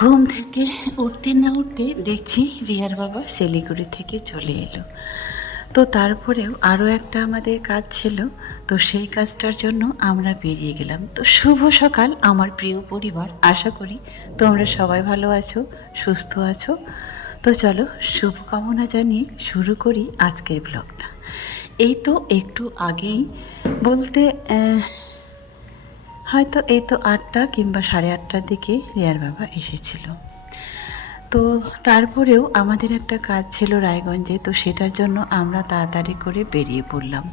ঘুম থেকে উঠতে না উঠতে দেখছি রিয়ার বাবা শিলিগুড়ি থেকে চলে এলো। তো তারপরেও আরও একটা আমাদের কাজ ছিল, তো সেই কাজটার জন্য আমরা বেরিয়ে গেলাম। তো শুভ সকাল আমার প্রিয় পরিবার, আশা করি তোমরা সবাই ভালো আছো, সুস্থ আছো। তো চলো শুভকামনা জানিয়ে শুরু করি আজকের ব্লগটা। এই তো একটু আগেই বলতে হয়তো এই তো 8টা কিংবা 8:30টার দিকে রিয়ার বাবা এসেছিল। তো তারপরেও আমাদের একটা কাজ ছিল রায়গঞ্জে, তো সেটার জন্য আমরা তাড়াতাড়ি করে বেরিয়ে পড়লাম।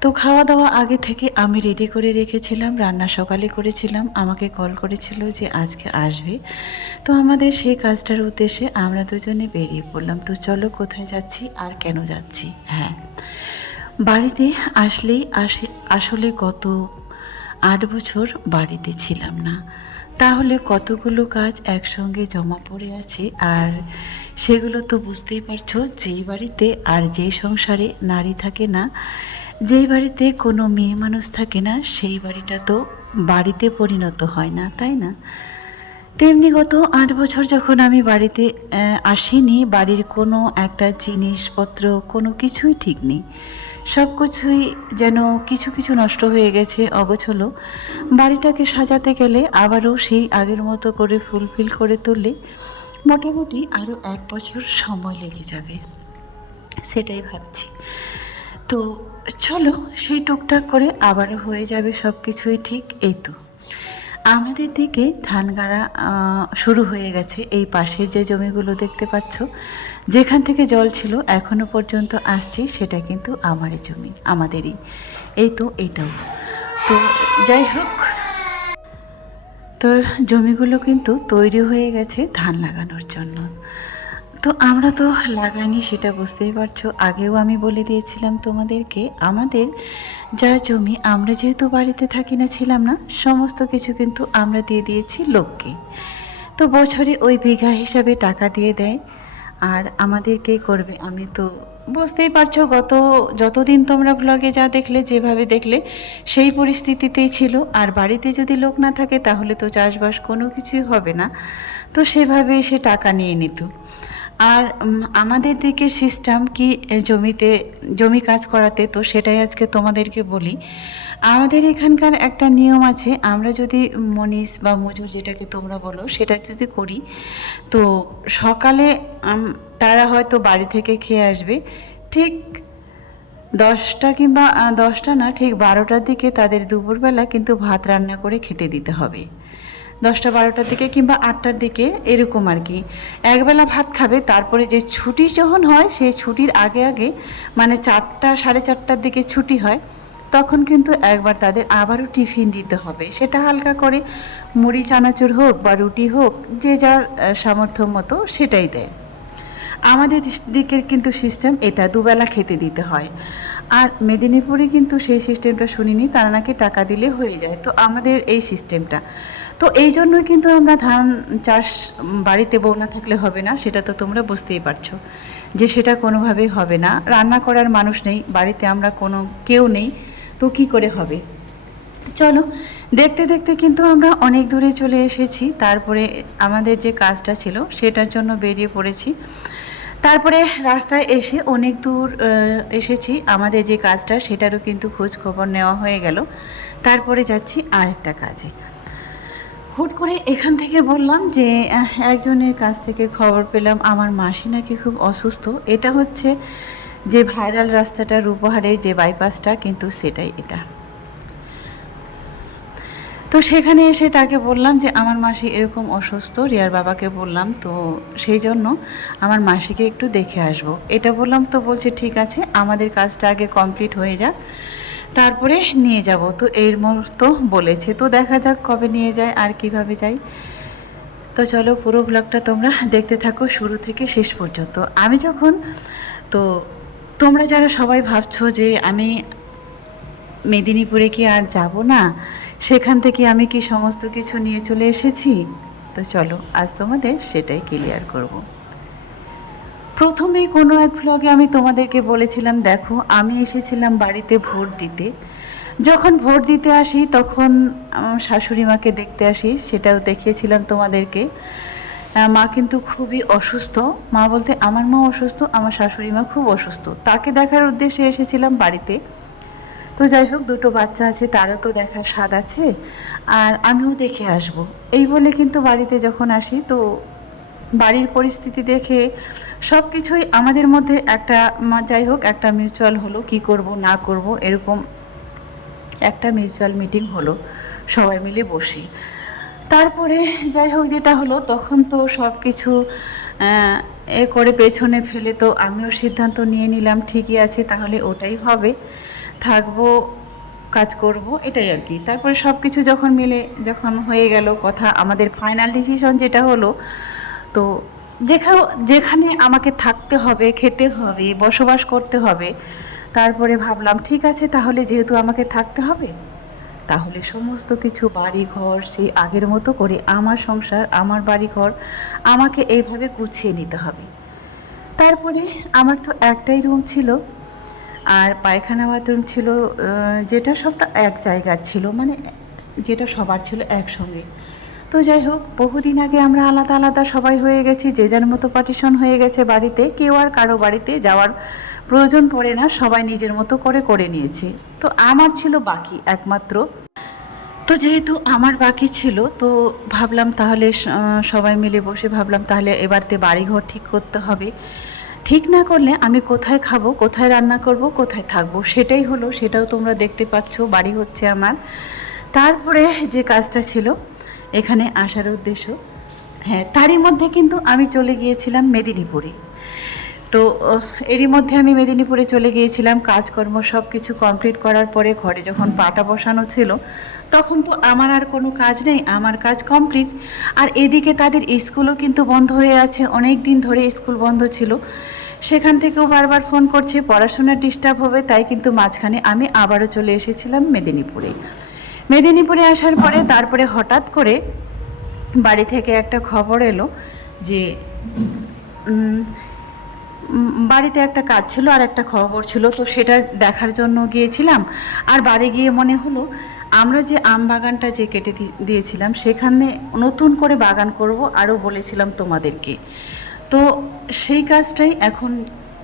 তো খাওয়া দাওয়া আগে থেকে আমি রেডি করে রেখেছিলাম, রান্না সকালে করেছিলাম, আমাকে কল করেছিল যে আজকে আসবে। তো আমাদের সেই কাজটার উদ্দেশ্যে আমরা দুজনে বেরিয়ে পড়লাম। তো চলো কোথায় যাচ্ছি আর কেন যাচ্ছি। হ্যাঁ, বাড়িতে আসলেই আসলে গত 8 বছর বাড়িতে ছিলাম না, তাহলে কতগুলো কাজ একসঙ্গে জমা পড়ে আছে। আর সেগুলো তো বুঝতেই পারছো, যেই বাড়িতে আর যেই সংসারে নারী থাকে না, যেই বাড়িতে কোনো মেয়ে মানুষ থাকে না, সেই বাড়িটা তো বাড়িতে পরিণত হয় না, তাই না? তেমনি গত 8 বছর যখন আমি বাড়িতে আসিনি, বাড়ির কোনো একটা জিনিসপত্র কোনো কিছুই ঠিক নেই, সব কিছুই যেন কিছু কিছু নষ্ট হয়ে গেছে, অগোছলো। বাড়িটাকে সাজাতে গেলে আবারও সেই আগের মতো করে ফুলফিল করে তুললে মোটামুটি আরও 1 বছর সময় লেগে যাবে, সেটাই ভাবছি। তো চলো সেই টুকটাক করে আবারও হয়ে যাবে সব কিছুই ঠিক। এই তো আমাদের দিকে ধান গাড়া শুরু হয়ে গেছে। এই পাশের যে জমিগুলো দেখতে পাচ্ছ, যেখান থেকে জল ছিল এখনো পর্যন্ত আসছে, সেটা কিন্তু আমারই জমি, আমাদেরই। এই তো এটাও। তো যাই হোক, তো জমিগুলো কিন্তু তৈরি হয়ে গেছে ধান লাগানোর জন্য। তো আমরা তো লাগাইনি, সেটা বুঝতেই পারছো। আগেও আমি বলে দিয়েছিলাম তোমাদেরকে, আমাদের যা জমি, আমরা যেহেতু বাড়িতে থাকি না, ছিলাম না, সমস্ত কিছু কিন্তু আমরা দিয়ে দিয়েছি লোককে। তো বছরে ওই বিঘা হিসাবে টাকা দিয়ে দেয়। আর আমাদেরকে করবে, আমি তো বুঝতেই পারছো, যতদিন তোমরা ব্লগে যা দেখলে, যেভাবে দেখলে, সেই পরিস্থিতিতেই ছিল। আর বাড়িতে যদি লোক না থাকে তাহলে তো চাষবাস কোনো কিছুই হবে না। তো সেভাবেই সে টাকা নিয়ে নিত। আর আমাদের দিকের সিস্টেম কি জমি কাজ করাতে, তো সেটাই আজকে তোমাদেরকে বলি। আমাদের এখানকার একটা নিয়ম আছে, আমরা যদি মনিস বা মজুর যেটাকে তোমরা বলো, সেটা যদি করি, তো সকালে তারা হয়তো বাড়ি থেকে খেয়ে আসবে, ঠিক 10টা কিংবা 10টা না, ঠিক 12টার দিকে তাদের দুপুরবেলা কিন্তু ভাত রান্না করে খেতে দিতে হবে। 10টা 12টার দিকে কিংবা 8টার দিকে, এরকম আর কি। একবেলা ভাত খাবে, তারপরে যে ছুটি যখন হয়, সেই ছুটির আগে আগে, মানে 4টা 4:30টার দিকে ছুটি হয়, তখন কিন্তু একবার তাদের আবারও টিফিন দিতে হবে। সেটা হালকা করে মুড়ি চানাচুর হোক বা রুটি হোক, যে যার সামর্থ্য মতো সেটাই দেয়। আমাদের দিকের কিন্তু সিস্টেম এটা, দুবেলা খেতে দিতে হয়। আর মেদিনীপুরে কিন্তু সেই সিস্টেমটা শুনিনি, তারা নাকি টাকা দিলে হয়ে যায়। তো আমাদের এই সিস্টেমটা, তো এই জন্যই কিন্তু আমরা ধান চাষ বাড়িতে বউ না থাকলে হবে না, সেটা তো তোমরা বুঝতেই পারছো যে সেটা কোনোভাবেই হবে না। রান্না করার মানুষ নেই বাড়িতে, আমরা কেউ নেই, তো কী করে হবে। চলো, দেখতে দেখতে কিন্তু আমরা অনেক দূরে চলে এসেছি। তারপরে আমাদের যে কাজটা ছিল সেটার জন্য বেরিয়ে পড়েছি। তারপরে রাস্তায় এসে অনেক দূর এসেছি, আমাদের যে কাজটা সেটারও কিন্তু খোঁজ খবর নেওয়া হয়ে গেল। তারপরে যাচ্ছি আরেকটা কাজে। হুট করে এখান থেকে বললাম যে একজনের কাছ থেকে খবর পেলাম আমার মাসি নাকি খুব অসুস্থ। এটা হচ্ছে যে ভাইরাল রাস্তাটা, রূপহারের যে বাইপাসটা, কিন্তু সেটাই এটা। তো সেখানে এসে তাকে বললাম যে আমার মাসি এরকম অসুস্থ, রিয়ার বাবাকে বললাম, তো সেই জন্য আমার মাসিকে একটু দেখে আসবো, এটা বললাম। তো বলছে ঠিক আছে, আমাদের কাজটা আগে কমপ্লিট হয়ে যাক, তারপরে নিয়ে যাব। তো এর মতো বলেছে, তো দেখা যাক কবে নিয়ে যায় আর কিভাবে যাই। তো চলো পুরো ব্লগটা তোমরা দেখতে থাকো শুরু থেকে শেষ পর্যন্ত। আমি যখন, তো তোমরা যারা সবাই ভাবছো যে আমি মেদিনীপুরে কি আর যাব না, সেখান থেকে আমি কি সমস্ত কিছু নিয়ে চলে এসেছি, তো চলো আজ তোমাদের সেটাই ক্লিয়ার করব। প্রথমে কোনো এক ব্লগে আমি তোমাদেরকে বলেছিলাম, দেখো আমি এসেছিলাম বাড়িতে ভোট দিতে। যখন ভোট দিতে আসি তখন আমার শাশুড়ি মাকে দেখতে আসি, সেটাও দেখিয়েছিলাম তোমাদেরকে। মা কিন্তু খুবই অসুস্থ, মা বলতে আমার মা অসুস্থ, আমার শাশুড়ি মা খুব অসুস্থ, তাকে দেখার উদ্দেশ্যে এসেছিলাম বাড়িতে। তো যাই হোক, দুটো বাচ্চা আছে, তারও তো দেখার স্বাদ আছে, আর আমিও দেখে আসব এই বলে কিন্তু বাড়িতে যখন আসি, তো বাড়ির পরিস্থিতি দেখে সব কিছুই আমাদের মধ্যে একটা যাই হোক একটা মিউচুয়াল হলো, কি করব না করব এরকম একটা মিউচুয়াল মিটিং হলো সবাই মিলে বসে। তারপরে যাই হোক যেটা হলো, তখন তো সব কিছু এ করে পেছনে ফেলে তো আমিও সিদ্ধান্ত নিয়ে নিলাম, ঠিকই আছে তাহলে ওটাই হবে, থাকবো, কাজ করব, এটাই আর কি। তারপরে সব কিছু যখন মিলে যখন হয়ে গেল কথা, আমাদের ফাইনাল ডিসিশন যেটা হলো, তো যেখানে আমাকে থাকতে হবে, খেতে হবে, বসবাস করতে হবে, তারপরে ভাবলাম ঠিক আছে তাহলে যেহেতু আমাকে থাকতে হবে, তাহলে সমস্ত কিছু বাড়ি ঘর সেই আগের মতো করে আমার সংসার, আমার বাড়ি ঘর আমাকে এইভাবে গুছিয়ে নিতে হবে। তারপরে আমার তো একটাই রুম ছিল, আর পায়খানা বাথরুম ছিল, যেটা সবটা এক জায়গার ছিল, মানে যেটা সবার ছিল একসঙ্গে। তো যাই হোক, বহুদিন আগে আমরা আলাদা আলাদা সবাই হয়ে গেছি, যে যার মতো পার্টিশন হয়ে গেছে বাড়িতে, কেউ আর কারো বাড়িতে যাওয়ার প্রয়োজন পড়ে না, সবাই নিজের মতো করে করে নিয়েছে। তো আমার ছিল বাকি একমাত্র, তো যেহেতু আমার বাকি ছিল, তো ভাবলাম তাহলে সবাই মিলে বসে ভাবলাম তাহলে এবারতে বাড়িঘর ঠিক করতে হবে। ঠিক না করলে আমি কোথায় খাবো, কোথায় রান্না করব, কোথায় থাকবো, সেটাই হলো। সেটাও তোমরা দেখতে পাচ্ছ, বাড়ি হচ্ছে আমার। তারপরে যে কাজটা ছিল এখানে আসার উদ্দেশ্য, হ্যাঁ তারই মধ্যে কিন্তু আমি চলে গিয়েছিলাম মেদিনীপুরে। তো এরই মধ্যে আমি মেদিনীপুরে চলে গিয়েছিলাম, কাজকর্ম সব কিছু কমপ্লিট করার পরে ঘরে যখন পাটা বসানো ছিল, তখন তো আমার আর কোনো কাজ নেই, আমার কাজ কমপ্লিট। আর এদিকে তাদের স্কুলও কিন্তু বন্ধ হয়ে আছে, অনেক দিন ধরে স্কুল বন্ধ ছিল, সেখান থেকেও বারবার ফোন করছে, পড়াশোনার ডিস্টার্ব হবে, তাই কিন্তু মাঝখানে আমি আবারও চলে এসেছিলাম মেদিনীপুরে। মেদিনীপুরে আসার পরে তারপরে হঠাৎ করে বাড়ি থেকে একটা খবর এলো যে বাড়িতে একটা কাজ ছিল আর একটা খবর ছিল, তো সেটা দেখার জন্য গিয়েছিলাম। আর বাড়ি গিয়ে মনে হলো আমরা যে আম বাগানটা যে কেটে দিয়েছিলাম সেখানে নতুন করে বাগান করব, আরও বলেছিলাম তোমাদেরকে। তো সেই কাজটাই এখন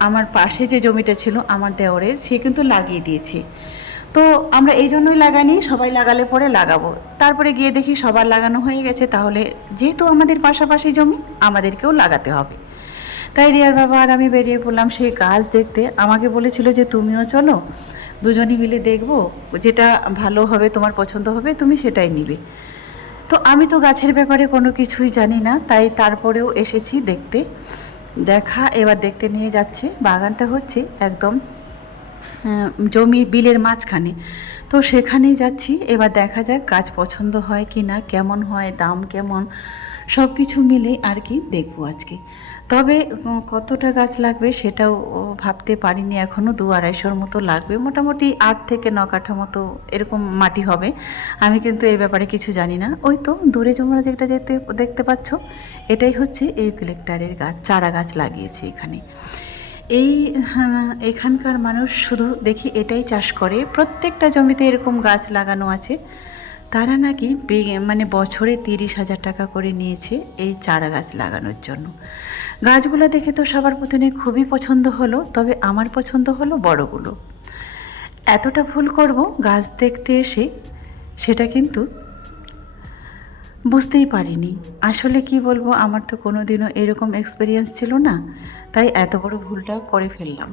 আমার পাশে যে জমিটা ছিল আমার দেওরের, সে কিন্তু লাগিয়ে দিয়েছে। তো আমরা এই জন্যই লাগানি, সবাই লাগালে পরে লাগাবো। তারপরে গিয়ে দেখি সবার লাগানো হয়ে গেছে, তাহলে যেহেতু আমাদের পাশাপাশি জমি, আমাদেরকেও লাগাতে হবে। তাই রিয়ার বাবা আর আমি বেরিয়ে পড়লাম সেই গাছ দেখতে। আমাকে বলেছিল যে তুমিও চলো, দুজনই মিলে দেখবো, যেটা ভালো হবে, তোমার পছন্দ হবে, তুমি সেটাই নিবে। তো আমি তো গাছের ব্যাপারে কোনো কিছুই জানি না, তাই তারপরেও এসেছি দেখতে। এবার দেখতে নিয়ে যাচ্ছে, বাগানটা হচ্ছে একদম জমির বিলের মাঝখানে। তো সেখানেই যাচ্ছি, এবার দেখা যাক গাছ পছন্দ হয় কি না, কেমন হয়, দাম কেমন, সব কিছু মিলে আর কি দেখবো আজকে। তবে কতটা গাছ লাগবে সেটাও ভাবতে পারিনি এখনও, 200-250 মতো লাগবে, মোটামুটি 8 থেকে 9 কাঠা মতো এরকম মাটি হবে। আমি কিন্তু এই ব্যাপারে কিছু জানি না। ওই তো দূরে তোমরা যেটা দেখতে পাচ্ছ, এটাই হচ্ছে ইউক্যালিপটাসের গাছ, চারা গাছ লাগিয়েছি এখানে। এখানকার মানুষ শুধু দেখি এটাই চাষ করে, প্রত্যেকটা জমিতে এরকম গাছ লাগানো আছে। তারা নাকি মানে বছরে 30,000 টাকা করে নিয়েছে এই চারা গাছ লাগানোর জন্য। গাছগুলো দেখে তো সবার প্রথমে খুবই পছন্দ হলো, তবে আমার পছন্দ হলো বড়গুলো। এতটা ভুল করব গাছ দেখতে এসে, সেটা কিন্তু বুঝতেই পারিনি। আসলে কি বলবো, আমার তো কোনোদিনও এরকম এক্সপিরিয়েন্স ছিল না, তাই এত বড় ভুলটা করে ফেললাম।